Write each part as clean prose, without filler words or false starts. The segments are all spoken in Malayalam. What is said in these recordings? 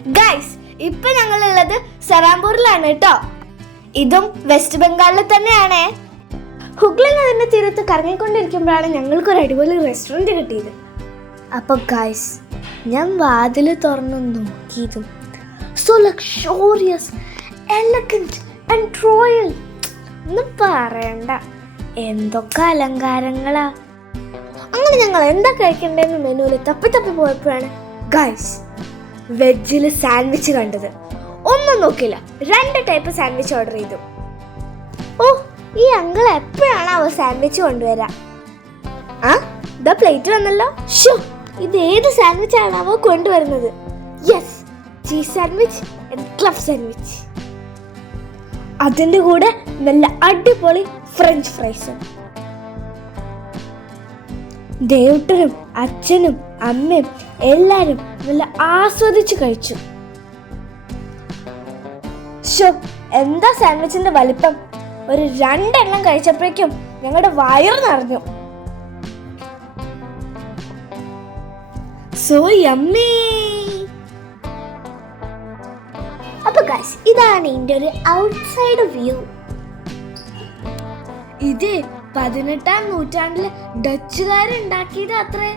ഗൈസ്, ഇപ്പൊ ഞങ്ങളുള്ളത് സറാംപൂരിലാണ് കേട്ടോ. ഇതും വെസ്റ്റ് ബംഗാളിൽ തന്നെയാണ്. ഹുഗ്ലി നദിന്റെ തീരത്ത് കറങ്ങിക്കൊണ്ടിരിക്കുമ്പോഴാണ് ഞങ്ങൾക്കൊരു അടിപൊളി റെസ്റ്റോറൻറ്റ് കിട്ടിയത്. അപ്പോൾ ഗൈസ്, ഞാൻ വാതിൽ തുറന്നു നോക്കിയതും so luxurious, elegant and royal ഒന്നും പറയണ്ട, എന്തൊക്കെ അലങ്കാരങ്ങളാ. അങ്ങനെ ഞങ്ങൾ എന്താ കഴിക്കണ്ടെന്ന് മെനുവിൽ തപ്പി പോയപ്പോഴാണ് ഗൈസ് വെജിൽ സാൻഡ്വിച്ച് കണ്ടത്. ഒന്നും നോക്കില്ല, 2 ടൈപ്പ് സാൻഡ്വിച്ച് ഓർഡർ ചെയ്തു. ഓ, ഈ അങ്കിൾ എപ്പോഴാണ് അവ സാൻഡ്വിച്ച് കൊണ്ടുവരാ? ആ, ഇതാ പ്ലേറ്റ് വന്നല്ലോ. ഷോ, ഇത് ഏത് സാൻഡ്വിച്ച് ആണ് അവ കൊണ്ടുവരുന്നത്? Yes, cheese sandwich and club sandwich. അതിൻ്റെ കൂടെ നല്ല അടിപൊളി ഫ്രഞ്ച് ഫ്രൈസും. ദേവുട്ടനും അച്ഛനും അമ്മയും എല്ലാരും നല്ല ആസ്വദിച്ച് കഴിച്ചു. ഷോ, എന്താ സാൻഡ്വിച്ചിന്റെ വലിപ്പം! ഒരു 2 എണ്ണം കഴിച്ചപ്പോഴേക്കും ഞങ്ങളുടെ വയറ് നിറഞ്ഞു. So yummy. അപ്പൊ ഗൈസ്, ഇതാണ് ഇതിന്റെ ഒരു ഔട്ട്സൈഡ് വ്യൂ. ഇത് 18-ാം നൂറ്റാണ്ടില് ഡച്ചുകാരുണ്ടാക്കിയത് അത്രേ.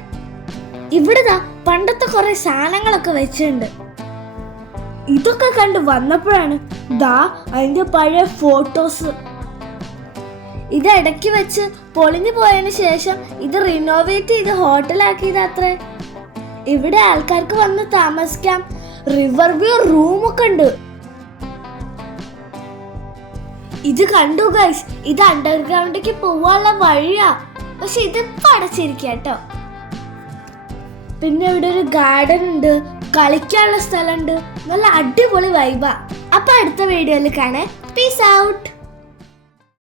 ഇവിടെതാ പണ്ടത്തെ കുറെ സാധനങ്ങളൊക്കെ വെച്ചിട്ടുണ്ട്. ഇതൊക്കെ കണ്ട് വന്നപ്പോഴാണ് ദാ അതിന്റെ പഴയ ഫോട്ടോസ്. ഇത് ഇടയ്ക്ക് വെച്ച് പൊളിഞ്ഞു പോയതിനു ശേഷം ഇത് റിനോവേറ്റ് ചെയ്ത് ഹോട്ടലാക്കിയത് അത്രേ. ഇവിടെ ആൾക്കാർക്ക് വന്ന് താമസിക്കാം. റിവർ വ്യൂ റൂമൊക്കെ ഉണ്ട്. ഇത് കണ്ടു ഗൈസ്, ഇത് അണ്ടർഗ്രൗണ്ടിലേക്ക് പോവാനുള്ള വഴിയാ. പക്ഷെ ഇതിപ്പോ അടച്ചിരിക്കട്ടോ. പിന്നെ ഇവിടെ ഒരു ഗാർഡൻ ഉണ്ട്, കളിക്കാനുള്ള സ്ഥലമുണ്ട്, നല്ല അടിപൊളി വൈബാ. അപ്പൊ അടുത്ത വീഡിയോയിൽ കാണാം. Peace out.